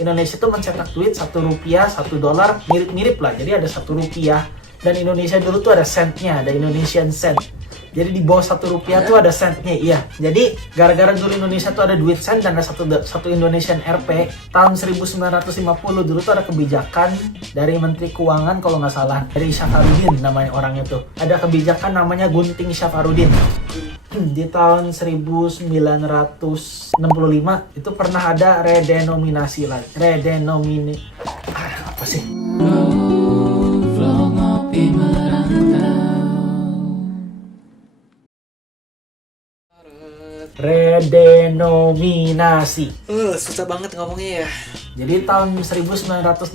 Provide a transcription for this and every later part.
Indonesia tuh mencetak duit 1 rupiah, 1 dolar, mirip-mirip lah. Jadi ada 1 rupiah. Dan Indonesia dulu tuh ada centnya, ada Indonesian cent. Jadi di bawah 1 rupiah tuh ada centnya, iya. Jadi gara-gara dulu Indonesia tuh ada duit sen dan ada satu Indonesian Rp, tahun 1950 dulu tuh ada kebijakan dari Menteri Keuangan kalau nggak salah, dari Syafarudin namanya orangnya tuh. Ada kebijakan namanya Gunting Syafarudin. Di tahun 1965 itu pernah ada redenominasi lagi. Apa sih? Redenominasi. Susah banget ngomongnya ya. Jadi tahun 1965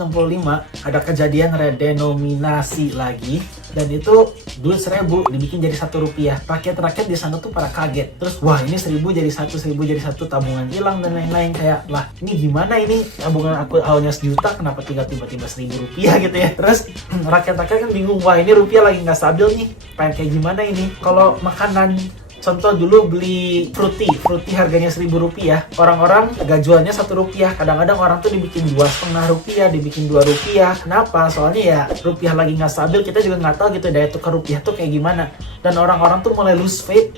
ada kejadian redenominasi lagi, dan itu duit 1000 dibikin jadi 1 rupiah. Rakyat-rakyat di sana tuh pada kaget. Terus wah, ini 1000 jadi 1, 1000 jadi 1, tabungan hilang dan lain-lain. Kayak lah, ini gimana ini, tabungan aku awalnya 1 juta kenapa tiba-tiba 1000 rupiah gitu ya. Terus rakyat-rakyat kan bingung, wah ini rupiah lagi nggak stabil nih, pengen kayak gimana ini. Kalau makanan, contoh dulu beli fruity harganya 1000 rupiah, orang-orang gak jualnya 1 rupiah, kadang-kadang orang tuh dibikin 2,5 rupiah, dibikin 2 rupiah. Kenapa? Soalnya ya rupiah lagi nggak stabil, kita juga nggak tahu gitu daya tukar rupiah tuh kayak gimana. Dan orang-orang tuh mulai lose faith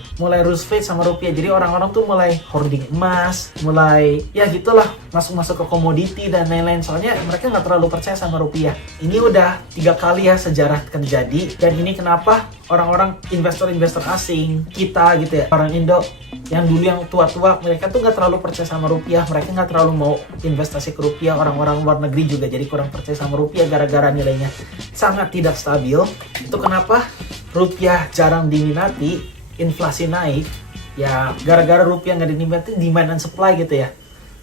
sama rupiah. Jadi orang-orang tuh mulai hoarding emas, mulai ya gitulah, masuk ke komoditi dan lain-lain. Soalnya mereka nggak terlalu percaya sama rupiah. Ini udah 3 kali ya sejarah terjadi, dan ini kenapa orang-orang investor-investor asing kita gitu ya, orang Indo yang dulu yang tua-tua, mereka tuh nggak terlalu percaya sama rupiah, mereka nggak terlalu mau investasi ke rupiah. Orang-orang luar negeri juga jadi kurang percaya sama rupiah gara-gara nilainya sangat tidak stabil. Itu kenapa rupiah jarang diminati, inflasi naik ya, gara-gara rupiah nggak diminati, demand and supply gitu ya.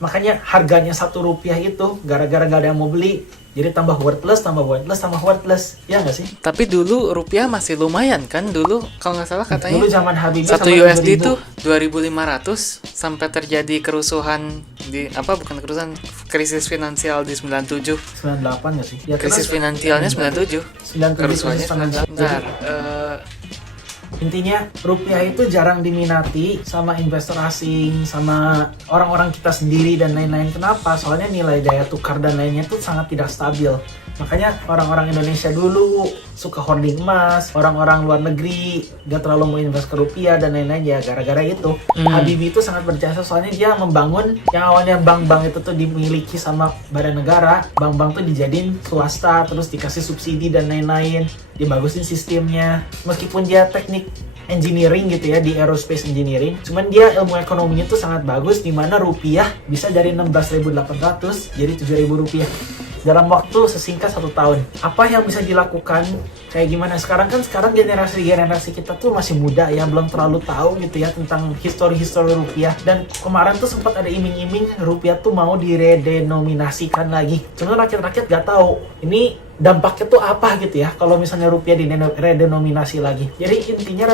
Makanya harganya 1 rupiah itu gara-gara nggak ada yang mau beli, jadi tambah worthless, ya nggak sih? Tapi dulu rupiah masih lumayan kan dulu, kalau nggak salah katanya. Dulu zaman Habibie 1 sama USD 2000. tuh 2.500 sampai terjadi kerusuhan di krisis finansial di 97. 98 nggak sih? Ya, Krisis finansialnya 97. 97 Kerusuhannya krisis 98. Bentar, intinya rupiah itu jarang diminati sama investor asing, sama orang-orang kita sendiri dan lain-lain. Kenapa? Soalnya nilai daya tukar dan lainnya tuh sangat tidak stabil. Makanya orang-orang Indonesia dulu suka hoarding emas, orang-orang luar negeri gak terlalu mau invest ke rupiah dan lain-lain ya gara-gara itu. Habibie itu sangat berjasa, soalnya dia membangun yang awalnya bank-bank itu tuh dimiliki sama badan negara, bank-bank tuh dijadiin swasta, terus dikasih subsidi dan lain-lain, dibagusin sistemnya. Meskipun dia teknik engineering gitu ya, di aerospace engineering, cuman dia ilmu ekonominya tuh sangat bagus, dimana rupiah bisa dari 16.800 jadi 7.000 rupiah dalam waktu sesingkat 1 tahun. Apa yang bisa dilakukan, kayak gimana sekarang generasi kita tuh masih muda ya, belum terlalu tahu gitu ya tentang histori rupiah. Dan kemarin tuh sempat ada iming-iming rupiah tuh mau diredenominasikan lagi, cuman rakyat-rakyat gak tahu ini dampaknya tuh apa gitu ya kalau misalnya rupiah redenominasi lagi. Jadi intinya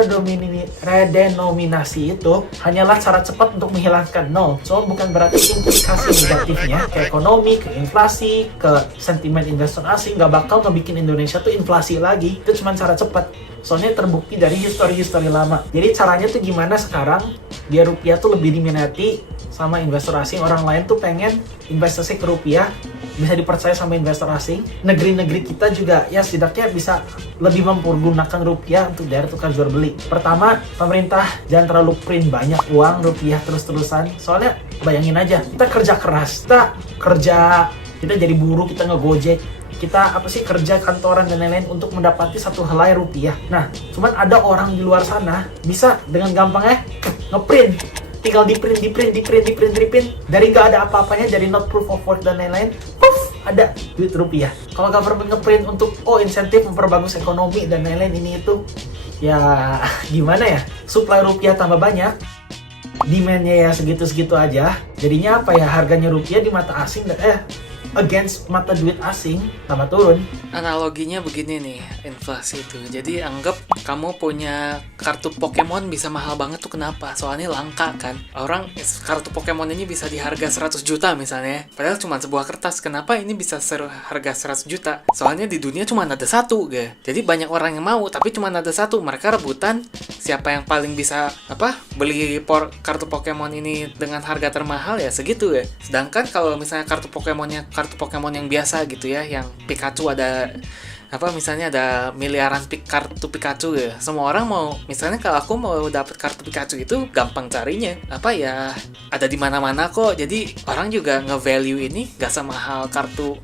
redenominasi itu hanyalah cara cepat untuk menghilangkan nol. So bukan berarti implikasi negatifnya ke ekonomi, ke inflasi, ke sentimen investor asing gak bakal ngebikin Indonesia tuh inflasi lagi. Itu cuma cara cepat. Soalnya terbukti dari histori lama. Jadi caranya tuh gimana sekarang biar rupiah tuh lebih diminati sama investor asing. Orang lain tuh pengen investasi ke rupiah, bisa dipercaya sama investor asing. Negeri-negeri kita juga ya setidaknya bisa lebih mempergunakan rupiah untuk daya tukar jual beli. Pertama, pemerintah jangan terlalu print banyak uang rupiah terus-terusan. Soalnya bayangin aja, kita kerja keras, kita jadi buruh, kita ngegojek, kita kerja kantoran dan lain-lain untuk mendapati 1 helai rupiah. Nah, cuman ada orang di luar sana bisa dengan gampangnya ngeprint, tinggal di-print dari nggak ada apa-apanya, jadi not proof of work dan lain-lain, puff, ada duit rupiah. Kalau government ngeprint untuk insentif memperbagus ekonomi dan lain-lain ini itu, ya gimana ya, supply rupiah tambah banyak, demandnya ya segitu-segitu aja, jadinya apa ya, harganya rupiah di mata asing against mata duit asing tambah turun. Analoginya begini nih, inflasi itu. Jadi anggap kamu punya kartu Pokemon bisa mahal banget tuh, kenapa? Soalnya langka kan. Orang kartu Pokemon ini bisa di harga 100 juta misalnya. Padahal cuma sebuah kertas. Kenapa ini bisa harga 100 juta? Soalnya di dunia cuma ada satu, gitu. Jadi banyak orang yang mau, tapi cuma ada satu. Mereka rebutan siapa yang paling bisa beli kartu Pokemon ini dengan harga termahal ya segitu ya. Sedangkan kalau misalnya kartu Pokemon yang biasa gitu ya, yang Pikachu ada misalnya ada miliaran kartu Pikachu ya. Semua orang mau, misalnya kalau aku mau dapat kartu Pikachu itu gampang carinya. Ada di mana-mana kok. Jadi orang juga nge-value ini gak semahal kartu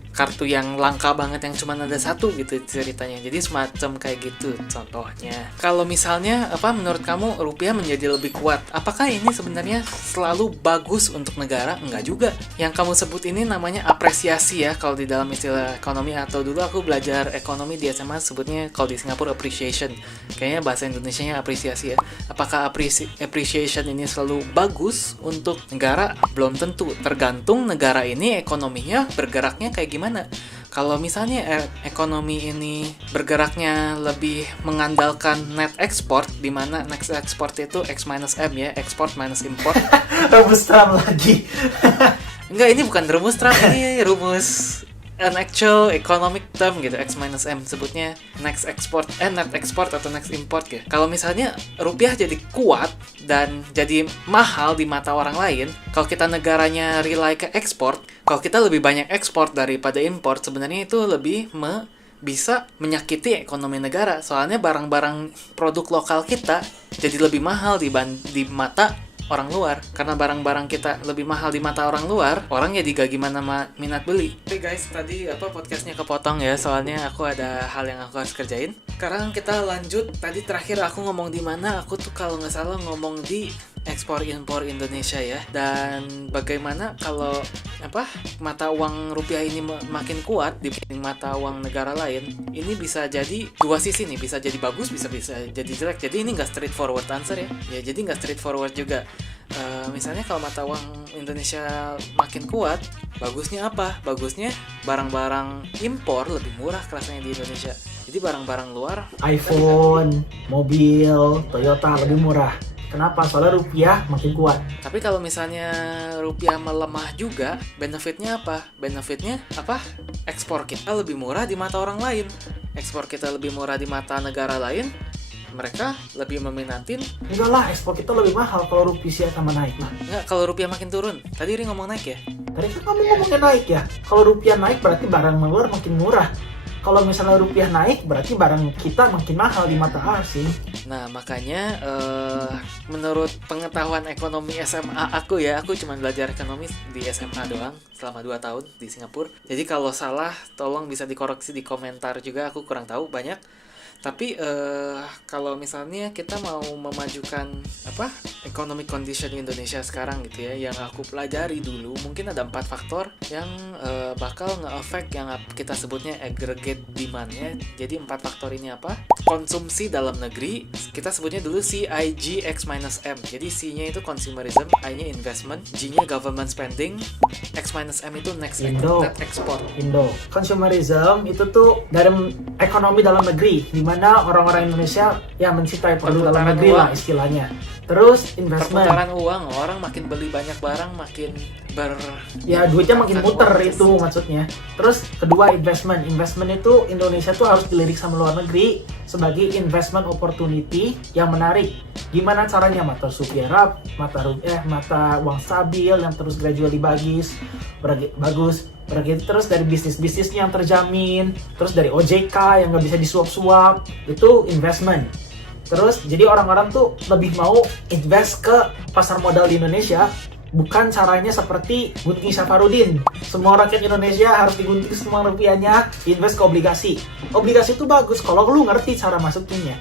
yang langka banget yang cuma ada satu gitu ceritanya. Jadi semacam kayak gitu contohnya. Kalau misalnya menurut kamu rupiah menjadi lebih kuat, apakah ini sebenarnya selalu bagus untuk negara? Enggak juga. Yang kamu sebut ini namanya apresiasi ya kalau di dalam istilah ekonomi, atau dulu aku belajar ekonomi di SMA sebutnya, kalau di Singapura appreciation. Kayaknya bahasa Indonesianya apresiasi ya. Apakah appreciation ini selalu bagus untuk negara? Belum tentu. Tergantung negara ini ekonominya bergeraknya kayak gimana. Kalau misalnya ekonomi ini bergeraknya lebih mengandalkan net export, di mana net export itu X minus M ya, export minus import. Rumus Trump lagi. Enggak, ini bukan rumus Trump, ini rumus an actual economic term gitu, X minus M sebutnya net export atau net import gitu. Kalau misalnya rupiah jadi kuat dan jadi mahal di mata orang lain, kalau kita negaranya rely ke ekspor, kalau kita lebih banyak ekspor daripada import, sebenarnya itu lebih bisa menyakiti ekonomi negara. Soalnya barang-barang produk lokal kita jadi lebih mahal di mata orang luar. Karena barang-barang kita lebih mahal di mata orang luar, orang jadi gak gimana minat beli. Oke guys, tadi podcastnya kepotong ya, soalnya aku ada hal yang aku harus kerjain. Sekarang kita lanjut. Tadi terakhir aku ngomong di mana? Aku tuh kalau nggak salah ngomong di ekspor impor Indonesia ya. Dan bagaimana kalau mata uang rupiah ini makin kuat dibanding mata uang negara lain, ini bisa jadi dua sisi nih, bisa jadi bagus, bisa jadi jelek. Jadi ini nggak straightforward answer ya, jadi nggak straightforward juga. Misalnya kalau mata uang Indonesia makin kuat, bagusnya apa? Bagusnya barang-barang impor lebih murah rasanya di Indonesia. Jadi barang-barang luar, iPhone, mobil, Toyota lebih murah. Kenapa? Soalnya rupiah makin kuat. Tapi kalau misalnya rupiah melemah juga, benefitnya apa? Benefitnya ekspor kita lebih murah di mata orang lain. Ekspor kita lebih murah di mata negara lain, mereka lebih meminatin. Enggak lah, ekspor kita lebih mahal kalau rupiah sama naik lah. Enggak, kalau rupiah makin turun. Tadi Ri ngomong naik ya? Tadi kan kamu ngomongnya naik ya. Kalau rupiah naik berarti barang luar makin murah. Kalau misalnya rupiah naik, berarti barang kita makin mahal di mata asing. Nah, makanya menurut pengetahuan ekonomi SMA aku cuma belajar ekonomi di SMA doang selama 2 tahun di Singapura. Jadi kalau salah, tolong bisa dikoreksi di komentar juga, aku kurang tahu banyak. Tapi kalau misalnya kita mau memajukan economic condition Indonesia sekarang gitu ya, yang aku pelajari dulu, mungkin ada 4 faktor yang bakal nge-affect yang kita sebutnya aggregate demand-nya. Jadi 4 faktor ini apa? Konsumsi dalam negeri, kita sebutnya dulu CIG X minus M. Jadi C-nya itu consumerism, I-nya investment, G-nya government spending, X minus M itu net export. Consumerism itu tuh dari ekonomi dalam negeri, di mana orang-orang Indonesia mencintai produk dalam negeri lah istilahnya. Terus investment, perputaran uang, orang makin beli banyak barang, makin duitnya makin muter itu maksudnya. Terus kedua investment itu Indonesia tuh harus dilirik sama luar negeri sebagai investment opportunity yang menarik. Gimana caranya? Mata uang stabil yang terus gradually bagus, terus dari bisnisnya yang terjamin, terus dari OJK yang nggak bisa disuap-suap, itu investment. Terus jadi orang-orang tuh lebih mau invest ke pasar modal di Indonesia, bukan caranya seperti gunting Safarudin. Semua rakyat Indonesia harus digunting semua rupiahnya, invest ke obligasi. Obligasi itu bagus kalau lu ngerti cara masukinnya.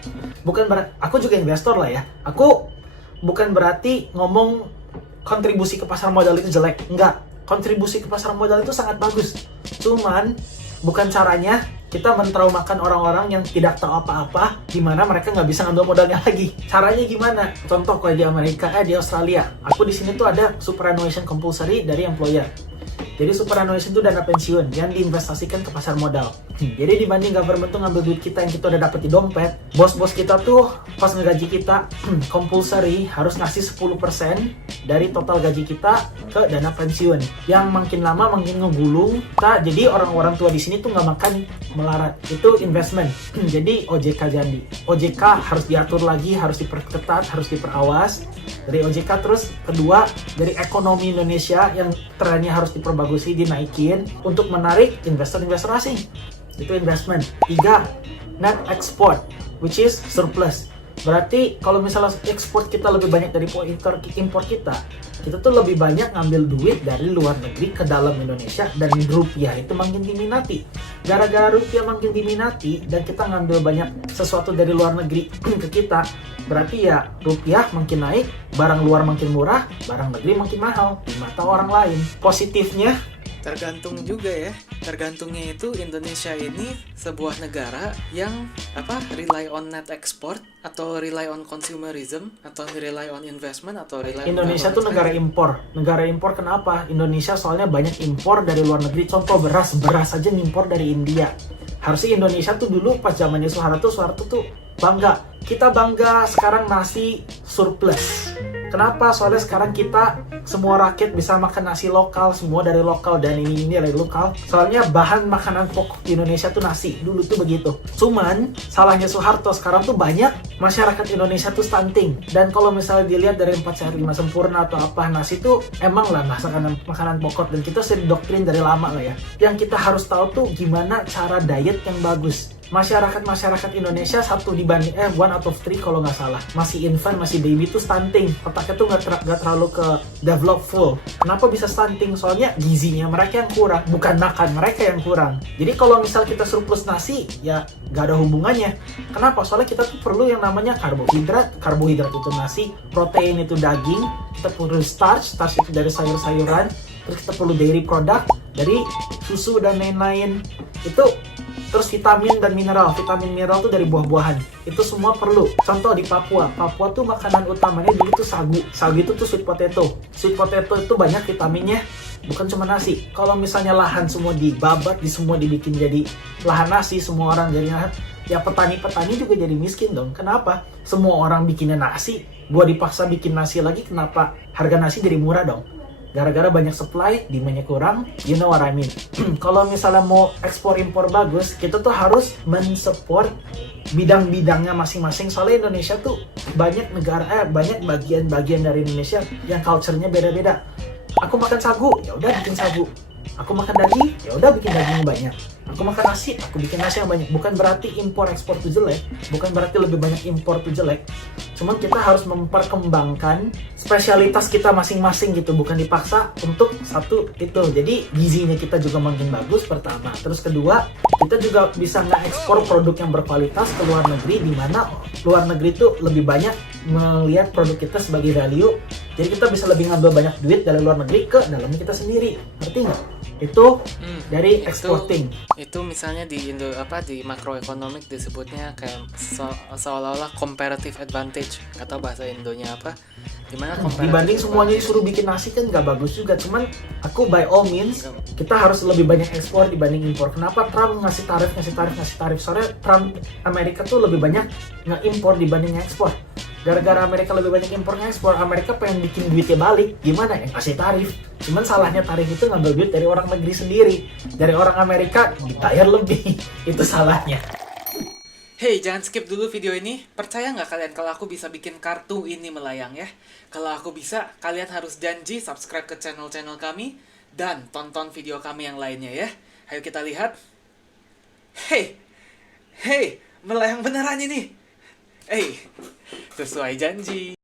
Aku juga investor lah ya. Aku bukan berarti ngomong kontribusi ke pasar modal itu jelek. Enggak. Kontribusi ke pasar modal itu sangat bagus. Cuman bukan caranya kita mentraumakan orang-orang yang tidak tahu apa-apa, di mana mereka nggak bisa ngambil modalnya lagi. Caranya gimana? Contoh kayak di Amerika, di Australia. Aku di sini tuh ada superannuation compulsory dari employer. Jadi superannuation itu dana pensiun yang diinvestasikan ke pasar modal. Jadi dibanding government tuh ngambil duit kita yang kita udah dapet di dompet, bos-bos kita tuh pas ngegaji kita compulsory harus ngasih 10% dari total gaji kita ke dana pensiun. Yang makin lama makin ngegulung. Jadi orang-orang tua di sini tuh nggak makan melarat. Itu investment. Jadi OJK jadi. OJK harus diatur lagi, harus diperketat, harus diperawas. Dari OJK terus kedua dari ekonomi Indonesia yang trennya harus diperbagusi, dinaikin untuk menarik investor-investor asing. Itu investment. 3, net export, which is surplus. Berarti kalau misalnya ekspor kita lebih banyak dari impor kita tuh lebih banyak ngambil duit dari luar negeri ke dalam Indonesia dan rupiah itu makin diminati. Gara-gara rupiah makin diminati dan kita ngambil banyak sesuatu dari luar negeri ke kita, berarti ya rupiah makin naik, barang luar makin murah, barang negeri makin mahal di mata orang lain. Positifnya Tergantung juga ya. Tergantungnya itu Indonesia ini sebuah negara yang rely on net export atau rely on consumerism atau rely on investment atau rely on Indonesia tuh negara impor. Negara impor kenapa? Indonesia soalnya banyak impor dari luar negeri. Contoh beras aja ngimpor dari India. Harusnya Indonesia tuh dulu pas zamannya Soeharto tuh bangga. Kita bangga sekarang nasi surplus. Kenapa? Soalnya sekarang kita semua rakyat bisa makan nasi lokal, semua dari lokal dan ini dari lokal. Soalnya bahan makanan pokok di Indonesia tuh nasi, dulu tuh begitu. Cuman salahnya Soeharto sekarang tuh banyak masyarakat Indonesia tuh stunting. Dan kalau misalnya dilihat dari 4 sehat 5 sempurna atau apa, nasi tuh emang lah makanan pokok dan kita sudah doktrin dari lama lah ya. Yang kita harus tahu tuh gimana cara diet yang bagus. Masyarakat Indonesia 1 out of 3 kalau nggak salah masih infant, masih baby tuh stunting. Otaknya tuh nggak terlalu ke develop full. Kenapa bisa stunting? Soalnya gizinya mereka yang kurang, bukan makan mereka yang kurang. Jadi kalau misal kita surplus nasi, ya nggak ada hubungannya. Kenapa? Soalnya kita tuh perlu yang namanya karbohidrat itu nasi, protein itu daging, kita perlu starch itu dari sayur-sayuran, terus kita perlu dairy product dari susu dan lain-lain. Itu terus vitamin mineral tuh dari buah-buahan. Itu semua perlu. Contoh di Papua tuh makanan utamanya dulu tuh sagu itu tuh sweet potato itu banyak vitaminnya, bukan cuma nasi. Kalau misalnya lahan semua dibabat, semua dibikin jadi lahan nasi, semua orang jadi lahan, ya petani juga jadi miskin dong. Kenapa? Semua orang bikinnya nasi, gua dipaksa bikin nasi lagi, kenapa harga nasi jadi murah dong? Gara-gara banyak supply, demand-nya kurang, you know what I mean. Kalau misalnya mau ekspor impor bagus, kita tuh harus mensupport bidang-bidangnya masing-masing. Soalnya Indonesia tuh banyak bagian-bagian dari Indonesia yang culture-nya beda-beda. Aku makan sagu, ya udah bikin sagu. Aku makan daging, ya udah bikin daging banyak. Aku makan nasi, aku bikin nasi yang banyak. Bukan berarti impor ekspor tuh jelek, bukan berarti lebih banyak impor tuh jelek. Cuman kita harus memperkembangkan spesialitas kita masing-masing gitu, bukan dipaksa untuk satu itu. Jadi gizinya kita juga makin bagus pertama. Terus kedua, kita juga bisa nge-ekspor produk yang berkualitas ke luar negeri, di mana luar negeri tuh lebih banyak melihat produk kita sebagai value. Jadi kita bisa lebih ngambil banyak duit dari luar negeri ke dalamnya kita sendiri. Ngerti nggak? Itu dari exporting. Itu misalnya di di makroekonomik disebutnya kayak seolah-olah comparative advantage. Nggak tahu bahasa Indonya apa. Dimana dibanding semuanya disuruh bikin nasi kan nggak bagus juga. Cuman aku by all means kita harus lebih banyak ekspor dibanding impor. Kenapa Trump ngasih tarif? Soalnya Trump Amerika tuh lebih banyak nge-impor dibanding ekspor. Gara-gara Amerika lebih banyak impor ekspor, Amerika pengen bikin duitnya balik, gimana ya? Kasih tarif. Cuman salahnya tarif itu ngambil duit dari orang negeri sendiri. Dari orang Amerika dibayar lebih. Itu salahnya. Hey, jangan skip dulu video ini. Percaya nggak kalian kalau aku bisa bikin kartu ini melayang ya? Kalau aku bisa, kalian harus janji subscribe ke channel-channel kami dan tonton video kami yang lainnya ya. Ayo kita lihat. Hey, melayang beneran ini. Sesuai janji.